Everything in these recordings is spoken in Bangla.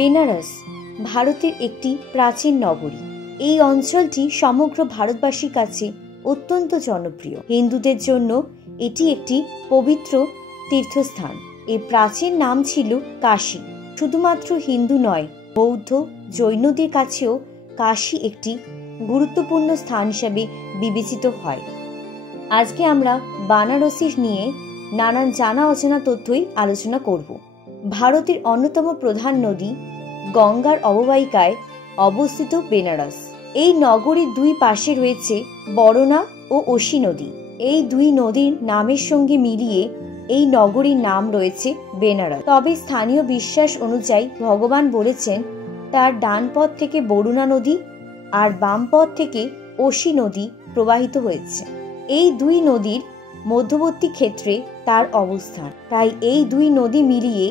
বেনারস ভারতের একটি প্রাচীন নগরী। এই অঞ্চলটি সমগ্র ভারতবাসীর কাছে অত্যন্ত জনপ্রিয়। হিন্দুদের জন্য এটি একটি পবিত্র তীর্থস্থান। এর প্রাচীন নাম ছিল কাশী। শুধুমাত্র হিন্দু নয়, বৌদ্ধ, জৈনদের কাছেও কাশী একটি গুরুত্বপূর্ণ স্থান হিসেবে বিবেচিত হয়। আজকে আমরা বারাণসী নিয়ে নানান জানা অজানা তথ্যই আলোচনা করব। ভারতের অন্যতম প্রধান নদী গঙ্গার অববাহিকায় অবস্থিত বেনারস। এই নগরীর দুই পাশে রয়েছে বরনা ও অসি নদী। এই দুই নদীর নামের সঙ্গে মিলিয়ে এই নগরীর নাম রয়েছে বেনারস। তবে স্থানীয় বিশ্বাস অনুযায়ী ভগবান বলেছেন তার ডান পথ থেকে বরুণা নদী আর বাম পথ থেকে অসি নদী প্রবাহিত হয়েছে। এই দুই নদীর মধ্যবর্তী ক্ষেত্রে তার অবস্থান, তাই এই দুই নদী মিলিয়ে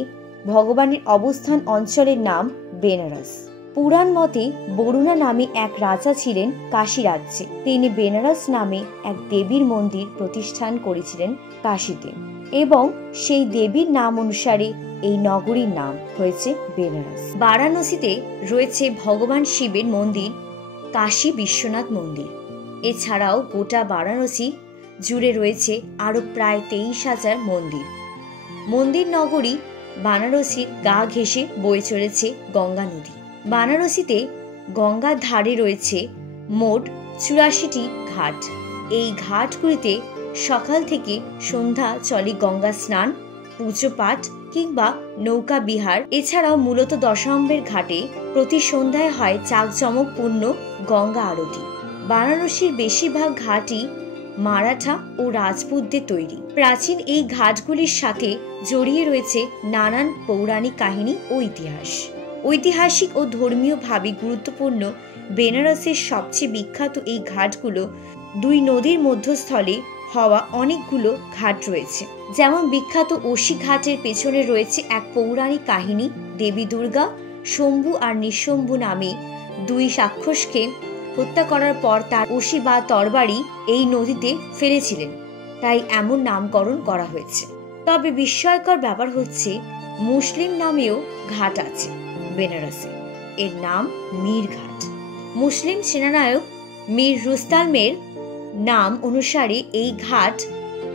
ভগবানের অবস্থান অঞ্চলের নাম বেনারস। পুরাণ মতে বরুণা নামে এক রাজা ছিলেন কাশী রাজ্যে। তিনি বেনারস নামে এক দেবীর মন্দির প্রতিষ্ঠান করেছিলেন কাশীতে, এবং সেই দেবীর নাম অনুসারে এই নগরীর নাম হয়েছে বেনারস। বারাণসীতে রয়েছে ভগবান শিবের মন্দির, কাশী বিশ্বনাথ মন্দির। এছাড়াও গোটা বারাণসী জুড়ে রয়েছে আরো প্রায় 23,000 মন্দির। মন্দির নগরী বারাণসীর গা ঘেঁষে বয়ে চলেছে গঙ্গা নদী। বারাণসীতে গঙ্গার ধারে রয়েছে মোট 84টি ঘাট। এই ঘাটগুলিতে সকাল থেকে সন্ধ্যা চলে গঙ্গা স্নান, পুজো পাঠ কিংবা নৌকা বিহার। এছাড়াও মূলত দশাম্বের ঘাটে প্রতি সন্ধ্যায় হয় জাঁকজমকপূর্ণ গঙ্গা আরতি। বারাণসীর বেশিরভাগ ঘাটই মারাঠা ও রাজপুতদের তৈরি। প্রাচীন এই ঘাটগুলির সাথে জড়িয়ে রয়েছে নানান পৌরাণিক কাহিনী ও ইতিহাস। ঐতিহাসিক ও ধর্মীয়ভাবে গুরুত্বপূর্ণ বেনারসের সবচেয়ে বিখ্যাত এই ঘাটগুলো দুই নদীর মধ্যস্থলে হওয়া অনেকগুলো ঘাট রয়েছে। যেমন বিখ্যাত অসি ঘাটের পেছনে রয়েছে এক পৌরাণিক কাহিনী। দেবী দুর্গা শম্ভু আর নিঃশম্ভু নামে দুই রাক্ষসকে হত্যা করার পর তার অসি বা তরবারি এই নদীতে ফেলেছিলেন, তাই এমন নামকরণ করা হয়েছে। তবে বিস্ময়কর ব্যাপার হচ্ছে মুসলিম নামেও ঘাট আছে বেনারসে। এর নাম মীর ঘাট। মুসলিম সেনানায়ক মীর রুস্তামের নাম অনুসারে এই ঘাট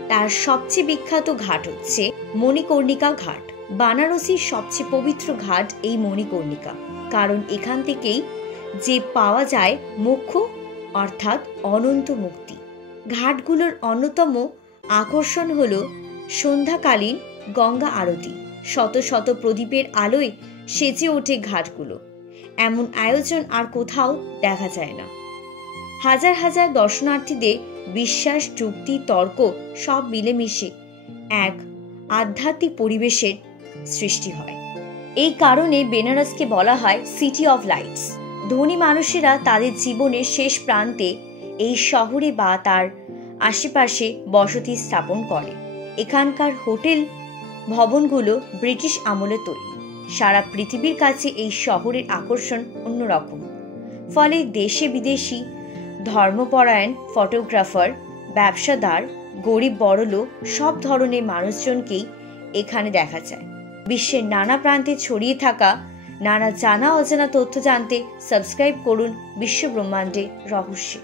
তার সবচেয়ে বিখ্যাত ঘাট হচ্ছে মণিকর্ণিকা ঘাট। বারাণসীর সবচেয়ে পবিত্র ঘাট এই মণিকর্ণিকা, কারণ এখান থেকেই যে পাওয়া যায় মোক্ষ অর্থাৎ অনন্ত মুক্তি। ঘাটগুলোর অন্যতম আকর্ষণ হল সন্ধ্যাকালীন গঙ্গা আরতি। শত শত প্রদীপের আলোয় সেজে ওঠে ঘাটগুলো। এমন আয়োজন আর কোথাও দেখা যায় না। হাজার হাজার দর্শনার্থীদের বিশ্বাস, যুক্তি, তর্ক সব মিলেমিশে এক আধ্যাত্মিক পরিবেশের সৃষ্টি হয়। এই কারণে বেনারসকে বলা হয় সিটি অফ লাইটস। ধনী মানুষেরা তাদের জীবনের শেষ প্রান্তে এই শহরে বা তার আশেপাশে বসতি স্থাপন করে। এখানকার হোটেল ভবনগুলো ব্রিটিশ আমলে তৈরি। সারা পৃথিবীর কাছে এই শহরের আকর্ষণ অন্যরকম। ফলে দেশে বিদেশি ধর্মপরায়ণ, ফটোগ্রাফার, ব্যবসাদার, গরিব বড়লোক সব ধরনের মানুষজনকেই এখানে দেখা যায়। বিশ্বের নানা প্রান্তে ছড়িয়ে থাকা নানা জানা অজানা তথ্য জানতে সাবস্ক্রাইব করুন বিশ্ব ব্রহ্মাণ্ডের রহস্যে।